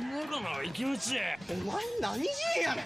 猫の生き口。お前何人やねん。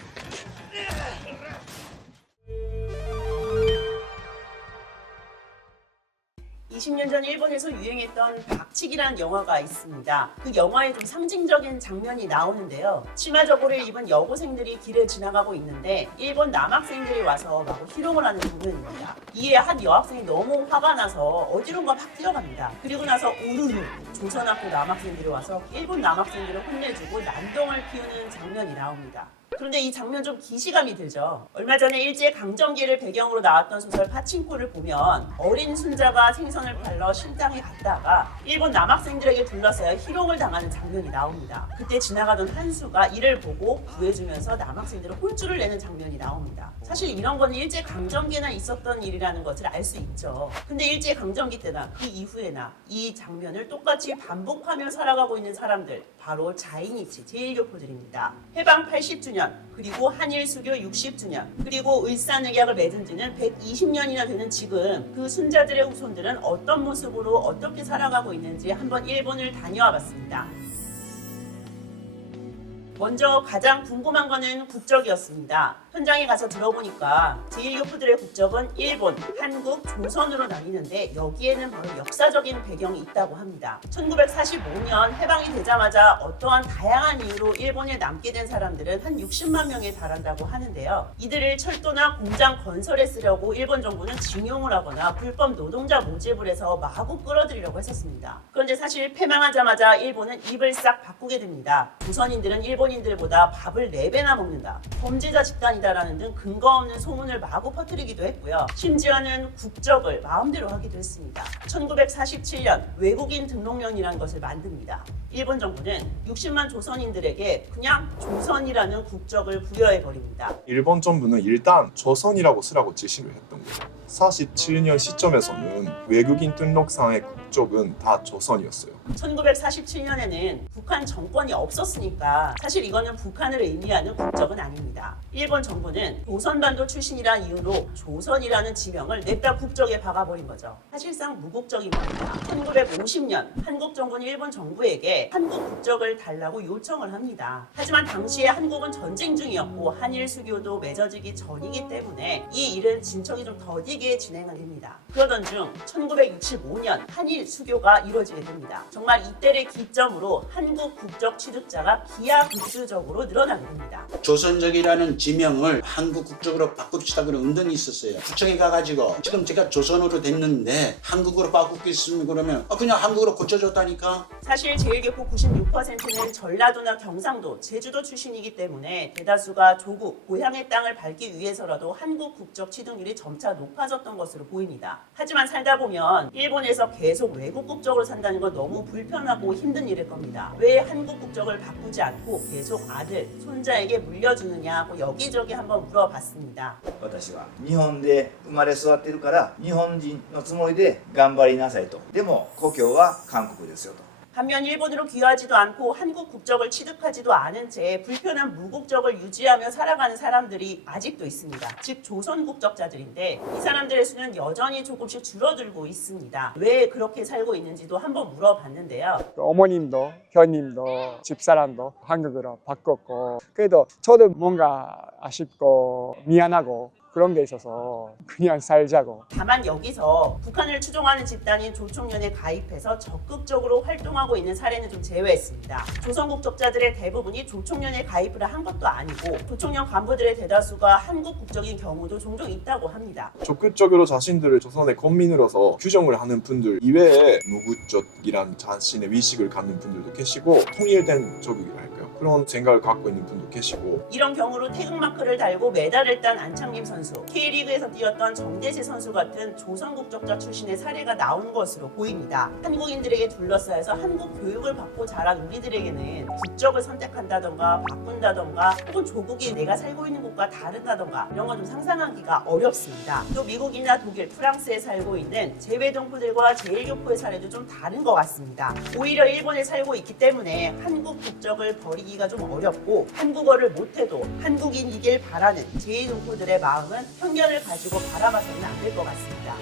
20년 전 일본에서 유행했던 박치기라는 영화가 있습니다. 그 영화에 좀 상징적인 장면이 나오는데요. 치마 저고리를 입은 여고생들이 길을 지나가고 있는데 일본 남학생들이 와서 마구 희롱을 하는 장면입니다. 이에 한 여학생이 너무 화가 나서 어디론가 막 뛰어갑니다. 그리고 나서 우르르 조선학교 남학생들이 와서 일본 남학생들을 혼내주고 난동을 피우는 장면이 나옵니다. 그런데 이 장면 좀 기시감이 들죠. 얼마 전에 일제 강점기를 배경으로 나왔던 소설 파친코를 보면 어린 순자가 생선을 팔러 식당에 갔다가 일본 남학생들에게 둘러싸여 희롱을 당하는 장면이 나옵니다. 그때 지나가던 한수가 이를 보고 구해주면서 남학생들을 혼쭐을 내는 장면이 나옵니다. 사실 이런 거는 일제 강점기나 있었던 일이라는 것을 알 수 있죠. 근데 일제 강점기 때나 그 이후에나 이 장면을 똑같이 반복하며 살아가고 있는 사람들, 바로 자이니치 제1교포들입니다. 해방 80주년, 그리고 한일 수교 60주년, 그리고 을사늑약을 맺은 지는 120년이나 되는 지금 그 순자들의 후손들은 어떤 모습으로 어떻게 살아가고 있는지 한번 일본을 다녀와 봤습니다. 먼저 가장 궁금한 거는 국적이었습니다. 현장에 가서 들어보니까 제1교포들의 국적은 일본, 한국, 조선으로 나뉘는데 여기에는 바로 역사적인 배경이 있다고 합니다. 1945년 해방이 되자마자 어떠한 다양한 이유로 일본에 남게 된 사람들은 한 60만 명에 달한다고 하는데요. 이들을 철도나 공장 건설에 쓰려고 일본 정부는 징용을 하거나 불법 노동자 모집을 해서 마구 끌어들이려고 했었습니다. 그런데 사실 패망하자마자 일본은 입을 싹 바꾸게 됩니다. 조선인들은 일본인들보다 밥을 4배나 먹는다, 범죄자 집단이다라는 등 근거 없는 소문을 마구 퍼뜨리기도 했고요. 심지어는 국적을 마음대로 하기도 했습니다. 1947년 외국인 등록령이라는 것을 만듭니다. 일본 정부는 60만 조선인들에게 그냥 조선이라는 국적을 부여해버립니다. 일본 정부는 일단 조선이라고 쓰라고 지시를 했던 거예요. 47년 시점에서는 외국인 등록상의 국적은 다 조선이었어요. 1947년에는 북한 정권이 없었으니까 사실 이거는 북한을 의미하는 국적은 아닙니다. 일본 정부는 조선반도 출신이라는 이유로 조선이라는 지명을 냅다 국적에 박아버린 거죠. 사실상 무국적인 겁니다. 1950년 한국 정부는 일본 정부에게 한국 국적을 달라고 요청을 합니다. 하지만 당시에 한국은 전쟁 중이었고 한일 수교도 맺어지기 전이기 때문에 이 일은 진척이 좀 더디게 진행을 됩니다. 그러던 중 1965년 한일 수교가 이루어지게 됩니다. 정말 이때를 기점으로 한국 국적 취득자가 기하급수적으로 늘어나게 됩니다. 조선족이라는 지명을 한국 국적으로 바꿉시다 그런 운동이 있었어요. 구청에 가가지고 지금 제가 조선으로 됐는데 한국으로 바꾸겠으면 그러면 그냥 한국으로 고쳐줬다니까. 사실 제1교포 96%는 전라도나 경상도, 제주도 출신이기 때문에 대다수가 조국, 고향의 땅을 밟기 위해서라도 한국 국적 취득률이 점차 높아졌던 것으로 보입니다. 하지만 살다 보면 일본에서 계속 외국 국적으로 산다는 건 너무 불편하고 힘든 일일 겁니다. 왜 한국 국적을 바꾸지 않고 계속 아들, 손자에게 물려주느냐고 여기저기 한번 물어봤습니다. 私は日本で生まれ育ってるから日本人のつもりで頑張りなさいと。でも故郷は韓国ですよと。 반면 일본으로 귀화하지도 않고 한국 국적을 취득하지도 않은 채 불편한 무국적을 유지하며 살아가는 사람들이 아직도 있습니다. 즉 조선 국적자들인데 이 사람들의 수는 여전히 조금씩 줄어들고 있습니다. 왜 그렇게 살고 있는지도 한번 물어봤는데요. 어머님도 현님도 집사람도 한국으로 바꿨고 그래도 저도 뭔가 아쉽고 미안하고 그런 게 있어서 그냥 살자고. 다만 여기서 북한을 추종하는 집단인 조총련에 가입해서 적극적으로 활동하고 있는 사례는 좀 제외했습니다. 조선 국적자들의 대부분이 조총련에 가입을 한 것도 아니고 조총련 간부들의 대다수가 한국 국적인 경우도 종종 있다고 합니다. 적극적으로 자신들을 조선의 국민으로서 규정을 하는 분들 이외에 무국적이란 자신의 위식을 갖는 분들도 계시고 통일된 적이랄까요? 그런 생각을 갖고 있는 분도 계시고 이런 경우로 태극마크를 달고 메달을 딴 안창림 선수, K리그에서 뛰었던 정대세 선수 같은 조선 국적자 출신의 사례가 나온 것으로 보입니다. 한국인들에게 둘러싸여서 한국 교육을 받고 자란 우리들에게는 국적을 선택한다던가 바꾼다던가 혹은 조국이 내가 살고 있는 곳과 다르다던가 이런 건 좀 상상하기가 어렵습니다. 또 미국이나 독일, 프랑스에 살고 있는 재외동포들과 제1교포의 사례도 좀 다른 것 같습니다. 오히려 일본에 살고 있기 때문에 한국 국적을 버리기가 좀 어렵고 한국어를 못해도 한국인이길 바라는 제2동포들의 마음은 편견을 가지고 바라봐서는 안 될 것 같습니다.